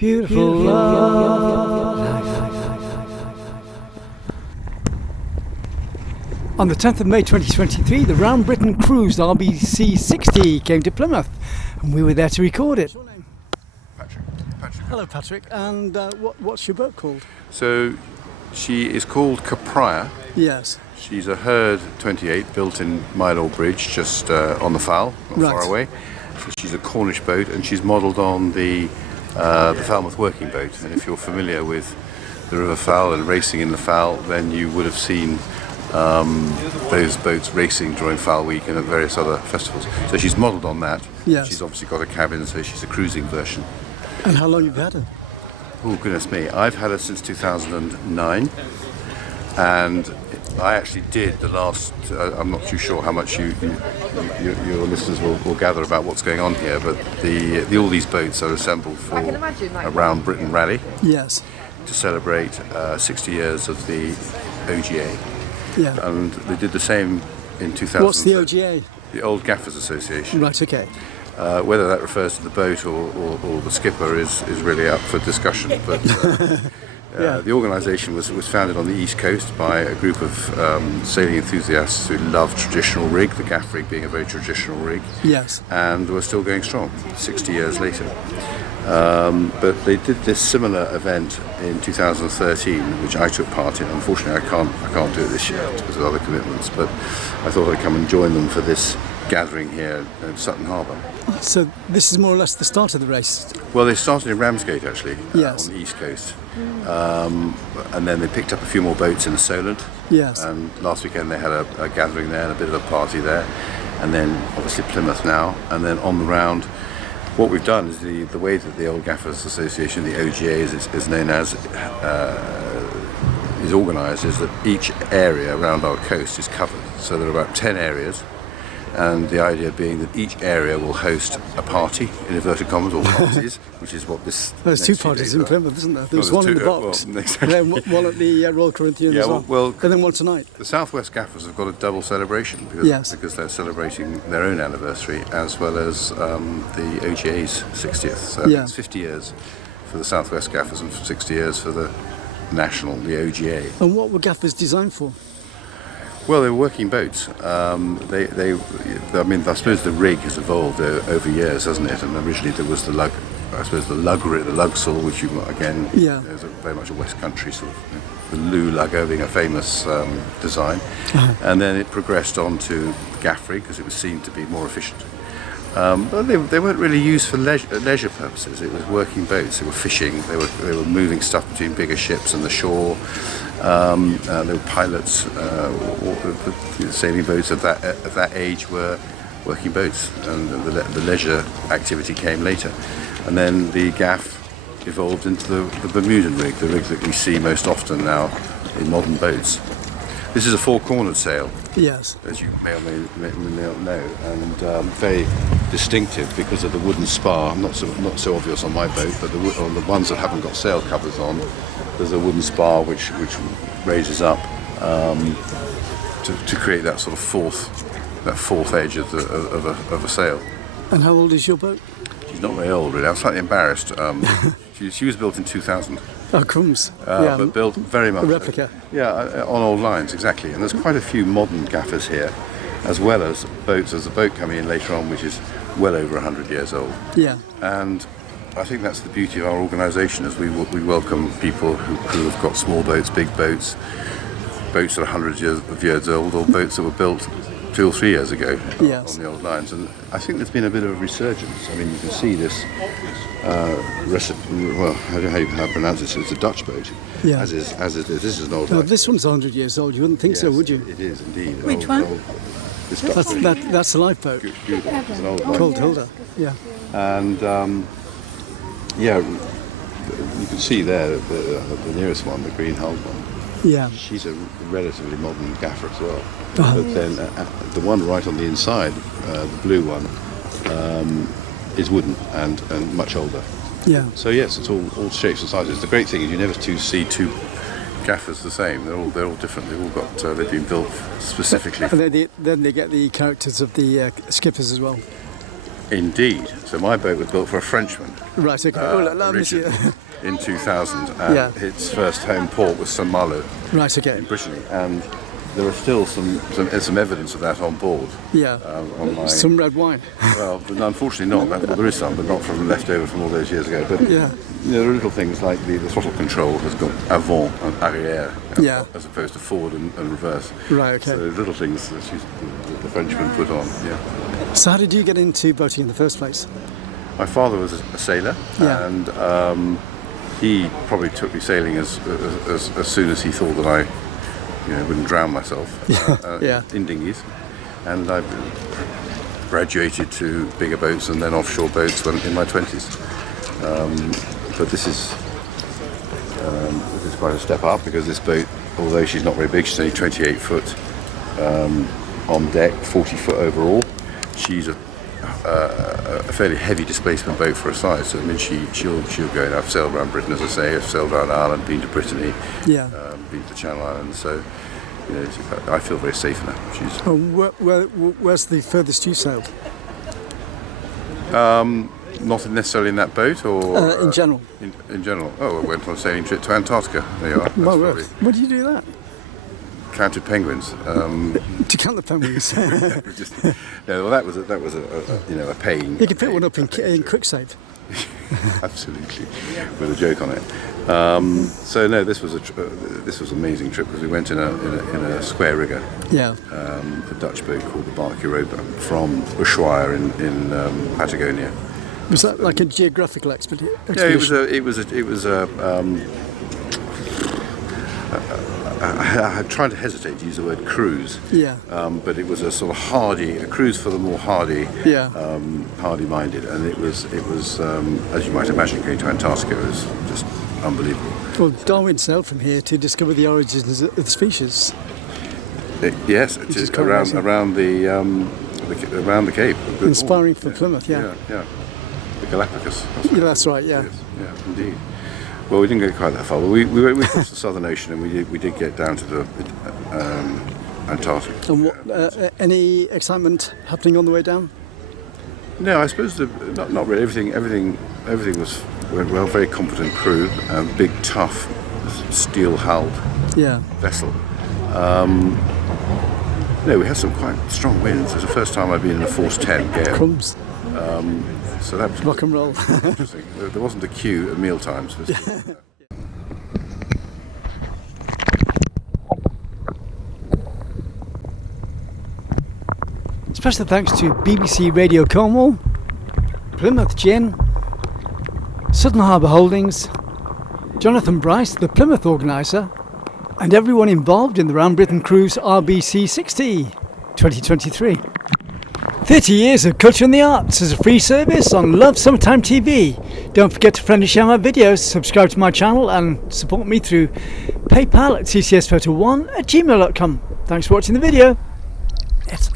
Beautiful love. On the 10th of May 2023, the Round Britain cruise RBC 60 came to Plymouth, and we were there to record it. What's your name? Patrick. Hello, Patrick. And what's your boat called? So she is called Capraia. Yes. She's a Herd 28 built in Mile Bridge, just on the Foul, not far away. So she's a Cornish boat, and she's modelled on the Falmouth working boat. And if you're familiar with the River Foul and racing in the Foul, then you would have seen those boats racing during Foul Week and at various other festivals. So she's modelled on that. Yes. She's obviously got a cabin, so she's a cruising version. And how long have you had her? Oh, goodness me. I've had her since 2009. And I actually did the last, I'm not too sure how much your listeners will gather about what's going on here, but all these boats are assembled for a Round Britain rally. Yes. To celebrate 60 years of the OGA. Yeah. And they did the same in 2000. What's the OGA? The Old Gaffers Association. Right, okay. Whether that refers to the boat or the skipper is really up for discussion, but the organisation was founded on the East Coast by a group of sailing enthusiasts who love traditional rig, the gaff rig being a very traditional rig. Yes. And we're still going strong 60 years later. But they did this similar event in 2013, which I took part in. Unfortunately, I can't do it this year because of other commitments, but I thought I'd come and join them for this gathering here in Sutton Harbour. So this is more or less the start of the race? Well, they started in Ramsgate actually, yes. On the East Coast, and then they picked up a few more boats in the Solent. Yes. And last weekend they had a gathering there and a bit of a party there, and then obviously Plymouth now, and then on the round. What we've done is the way that the Old Gaffers Association, the OGA is known as, is organised is that each area around our coast is covered. So there are about 10 areas, and the idea being that each area will host a party, in inverted commas, or parties, which is what this. There's two parties in Plymouth, isn't there? There's one in the box, exactly. and then one at the Royal Corinthian as well, and then one tonight. The Southwest Gaffers have got a double celebration because they're celebrating their own anniversary as well as the OGA's 60th. So it's 50 years for the Southwest Gaffers and 60 years for the national, the OGA. And what were Gaffers designed for? Well, they were working boats. I mean, I suppose the rig has evolved over years, hasn't it? And originally there was the lug sail, which is very much a West Country sort of, the Loo lugger being a famous design. Uh-huh. And then it progressed on to gaff rig because it was seen to be more efficient. But they weren't really used for leisure purposes. It was working boats. They were fishing. They were moving stuff between bigger ships and the shore. There were pilots. The sailing boats of that age were working boats, and the leisure activity came later. And then the gaff evolved into the Bermudan rig, the rig that we see most often now in modern boats. This is a four-cornered sail, yes, as you may or may not know, and very distinctive because of the wooden spar. Not so obvious on my boat, but on the ones that haven't got sail covers on, there's a wooden spar which raises up to create that sort of fourth edge of a sail. And how old is your boat? She's not very old, really. I'm slightly embarrassed. She was built in 2000. Oh, crumbs. But built very much. A replica. On old lines, exactly. And there's quite a few modern gaffers here, as well as boats. There's a boat coming in later on, which is well over 100 years old. Yeah. And I think that's the beauty of our organisation, is we welcome people who have got small boats, big boats that are 100 years old, or boats that were built 2 or 3 years ago on the old lines. And I think there's been a bit of a resurgence. I mean, you can see this well, how do you pronounce it? It's a Dutch boat. Yeah. As is this is an old. No, this one's 100 years old. You wouldn't think so, would you? It is indeed. Which one? That's a lifeboat. It's an old Called Hilda. Yeah. And you can see there the nearest one, the green hulled one. Yeah. She's a relatively modern gaffer as well. Uh-huh. But then the one right on the inside, the blue one, is wooden and much older. Yeah. So yes, it's all shapes and sizes. The great thing is you never see two gaffers the same. They're all different. They've all got they've been built specifically. And then they get the characters of the skippers as well. Indeed. So my boat was built for a Frenchman. Right, okay. Originally in 2000. Yeah. Its first home port was St Malo Right, okay. in Brittany, and there are still some evidence of that on board. Yeah. On my, some red wine. Well, but unfortunately not. Well, there is some, but not from leftover from all those years ago. But Yeah. there are little things like the throttle control has got avant and arrière, Yeah. as opposed to forward and reverse. Right, okay. So little things that the Frenchman put on. Yeah. So how did you get into boating in the first place? My father was a sailor, Yeah. and he probably took me sailing as soon as he thought that I wouldn't drown myself Yeah. in dinghies. And I graduated to bigger boats and then offshore boats when in my 20s. But this is quite a step up, because this boat, although she's not very big, she's only 28 foot on deck, 40 foot overall. She's a fairly heavy displacement boat for her size. So I mean, she'll go. And I've sailed around Britain, as I say. I've sailed around Ireland, been to Brittany, Yeah. been to the Channel Islands. So I feel very safe in her. She's Where's the furthest you sailed? not necessarily in that boat, or In general. In general. Oh, I went on a sailing trip to Antarctica. There you are. My word. Where do you do that? Counted penguins. To count the penguins. No, well, that was a pain. You could pick one up in Quicksave. Absolutely, with a joke on it. So no, this was an amazing trip, because we went in a square rigger, Yeah. a Dutch boat called the Bark Europa from Ushuaia in Patagonia. Was that like a geographical expedition? Yeah, it was a. I'm trying to hesitate to use the word cruise. Yeah. But it was a sort of a cruise for the more hardy, Yeah. hardy-minded, and it was as you might imagine, going to Antarctica was just unbelievable. Well, Darwin sailed from here to discover the origins of the species. Yes, is quite around amazing. around the Cape. Inspiring for Plymouth, yeah. Yeah. The Galapagos. Yeah, that's right, yeah. Yes, yeah, indeed. Well, we didn't go quite that far, but we crossed the Southern Ocean, and we did get down to the Antarctic. And what, any excitement happening on the way down? No, I suppose not really. Everything went well. Very competent crew, big, tough, steel-hulled Yeah. vessel. No, we had some quite strong winds. It was the first time I'd been in a force 10 gale. Crumbs. So that was Rock and roll. interesting. There wasn't a queue at meal times. Special thanks to BBC Radio Cornwall, Plymouth Gin, Sutton Harbour Holdings, Jonathan Bryce, the Plymouth organiser, and everyone involved in the Round Britain Cruise RBC 60 2023. 30 years of culture and the arts as a free service on Love Summertime TV. Don't forget to friend and share my videos, subscribe to my channel and support me through PayPal at tcsphoto1@gmail.com. Thanks for watching the video. It's